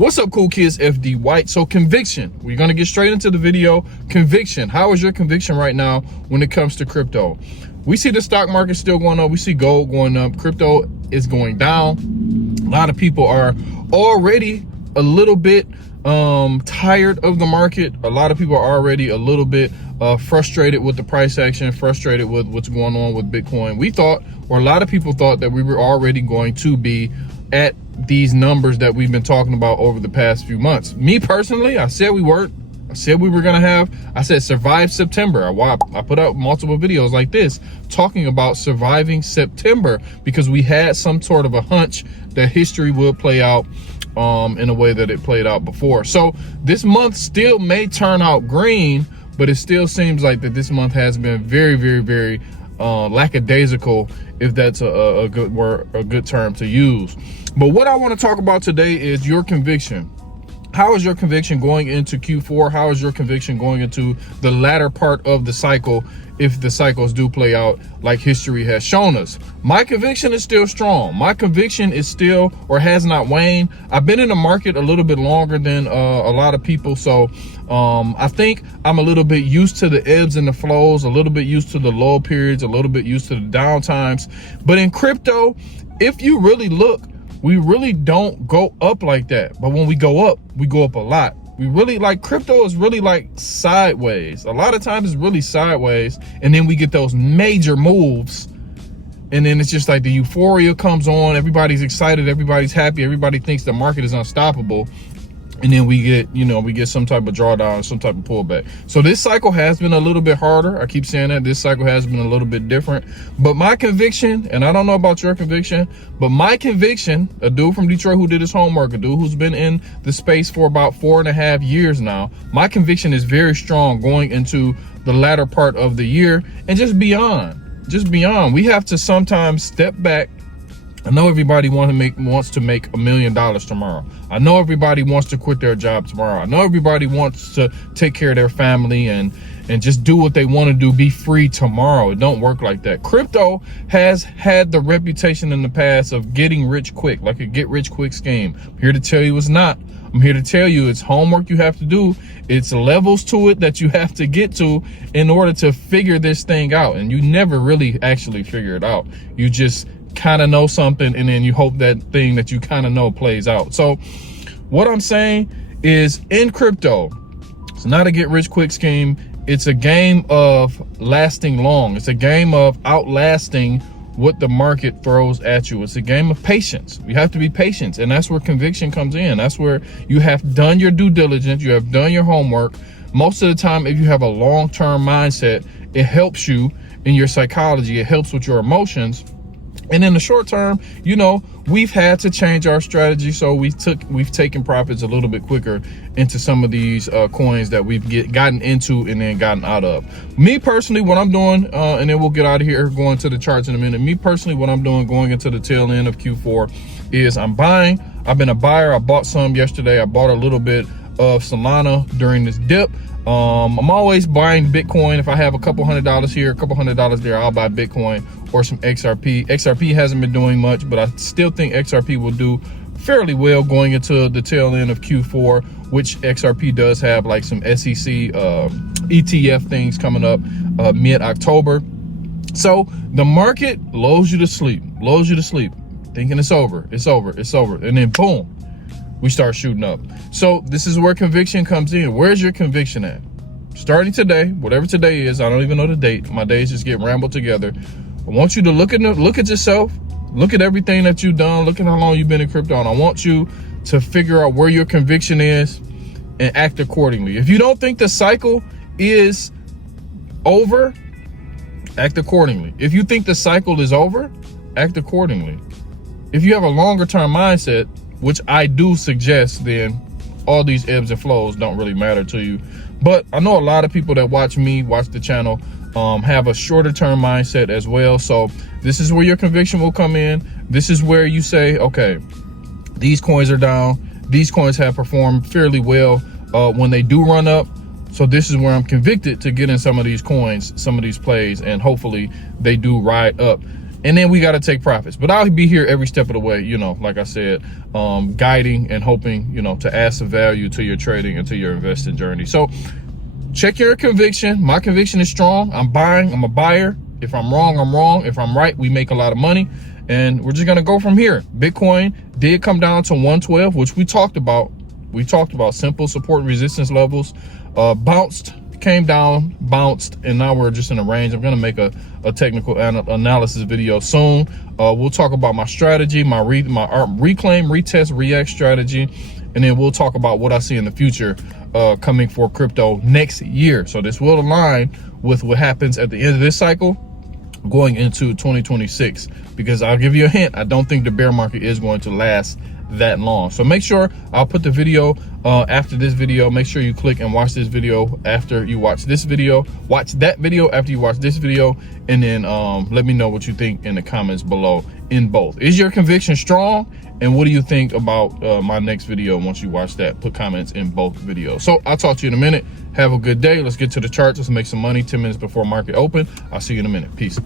What's up, cool kids? FD White. So conviction, we're going to get straight into the video. Conviction. How is your conviction right now when it comes to crypto? We see the stock market still going up. We see gold going up. Crypto is going down. A lot of people are already a little bit tired of the market. A lot of people are already a little bit frustrated with the price action, frustrated with what's going on with Bitcoin. We thought, or a lot of people thought, that we were already going to be at these numbers that we've been talking about over the past few months. Me personally, I said we weren't. I said we were gonna have, I said survive September. I put out multiple videos like this talking about surviving September because we had some sort of a hunch that history will play out in a way that it played out before. So this month still may turn out green, but it still seems like that this month has been very, very, very lackadaisical, if that's a good word, a good term to use. But what I want to talk about today is your conviction. How is your conviction going into Q4? How is your conviction going into the latter part of the cycle, if the cycles do play out like history has shown us? My conviction is still strong. My conviction is still, or has not waned. I've been in the market a little bit longer than a lot of people, so I think I'm a little bit used to the ebbs and the flows, a little bit used to the low periods, a little bit used to the down times. But in crypto, if you really look, we really don't go up like that. But when we go up a lot. We really, like, crypto is really like sideways. A lot of times it's really sideways, and then we get those major moves, and then it's just like the euphoria comes on, everybody's excited, everybody's happy, everybody thinks the market is unstoppable, and then we get, you know, we get some type of drawdown, some type of pullback. So this cycle has been a little bit harder. I keep saying that this cycle has been a little bit different. But my conviction, and I don't know about your conviction, but my conviction, a dude from Detroit who did his homework, a dude who's been in the space for about 4.5 years now, my conviction is very strong going into the latter part of the year and just beyond. Just beyond. We have to sometimes step back. I know everybody wants to make $1 million tomorrow. I know everybody wants to quit their job tomorrow. I know everybody wants to take care of their family and just do what they want to do, be free tomorrow. It don't work like that. Crypto has had the reputation in the past of getting rich quick, like a get rich quick scheme. I'm here to tell you it's not. I'm here to tell you it's homework you have to do. It's levels to it that you have to get to in order to figure this thing out. And you never really actually figure it out. You just kind of know something, and then you hope that thing that you kind of know plays out. So what I'm saying is, in crypto, it's not a get rich quick scheme. It's a game of lasting long. It's a game of outlasting what the market throws at you. It's a game of patience. You have to be patient, and that's where conviction comes in. That's where you have done your due diligence, you have done your homework. Most of the time, if you have a long-term mindset, it helps you in your psychology, it helps with your emotions. And in the short term, you know, we've had to change our strategy. So we've taken profits a little bit quicker into some of these coins that we've gotten into and then gotten out of. Me personally, what I'm doing, and then we'll get out of here going to the charts in a minute. Me personally, what I'm doing going into the tail end of Q4 is I'm buying. I've been a buyer. I bought some yesterday. I bought a little bit of Solana during this dip. I'm always buying Bitcoin. If I have a couple $100 here, a couple $100 there, I'll buy Bitcoin or some XRP. XRP hasn't been doing much, but I still think XRP will do fairly well going into the tail end of Q4, which XRP does have like some SEC ETF things coming up mid-October. So the market lulls you to sleep, thinking it's over, and then boom, we start shooting up. So this is where conviction comes in. Where's your conviction at? Starting today, whatever today is, I don't even know the date. My days just get rambled together. I want you to look at yourself, look at everything that you've done, look at how long you've been in crypto, and I want you to figure out where your conviction is and act accordingly. If you don't think the cycle is over, act accordingly. If you think the cycle is over, act accordingly. If you have a longer term mindset, which I do suggest, then all these ebbs and flows don't really matter to you. But I know a lot of people that watch the channel, have a shorter term mindset as well. So this is where your conviction will come in. This is where you say, okay, these coins are down. These coins have performed fairly well when they do run up. So this is where I'm convicted to get in some of these coins, some of these plays, and hopefully they do ride up. and then we got to take profits. But I'll be here every step of the way, you know, like I said, guiding and hoping, you know, to add some value to your trading and to your investing journey. So check your conviction. My conviction is strong. I'm buying. I'm a buyer. If I'm wrong, I'm wrong. If I'm right, we make a lot of money. And we're just going to go from here. Bitcoin did come down to 112, which we talked about. We talked about simple support resistance levels. Bounced, came down, bounced, and now we're just in a range. I'm going to make a technical analysis video soon. We'll talk about my strategy, my reclaim, retest, react strategy. And then we'll talk about what I see in the future coming for crypto next year. So this will align with what happens at the end of this cycle going into 2026, because I'll give you a hint, I don't think the bear market is going to last that long. So make sure I'll put the video after this video. Make sure you click and watch this video after you watch this video. Watch that video after you watch this video, and then let me know what you think in the comments below in both. Is your conviction strong? And what do you think about my next video once you watch that? Put comments in both videos. So I'll talk to you in a minute. Have a good day. Let's get to the charts. Let's make some money 10 minutes before market open. I'll see you in a minute. Peace.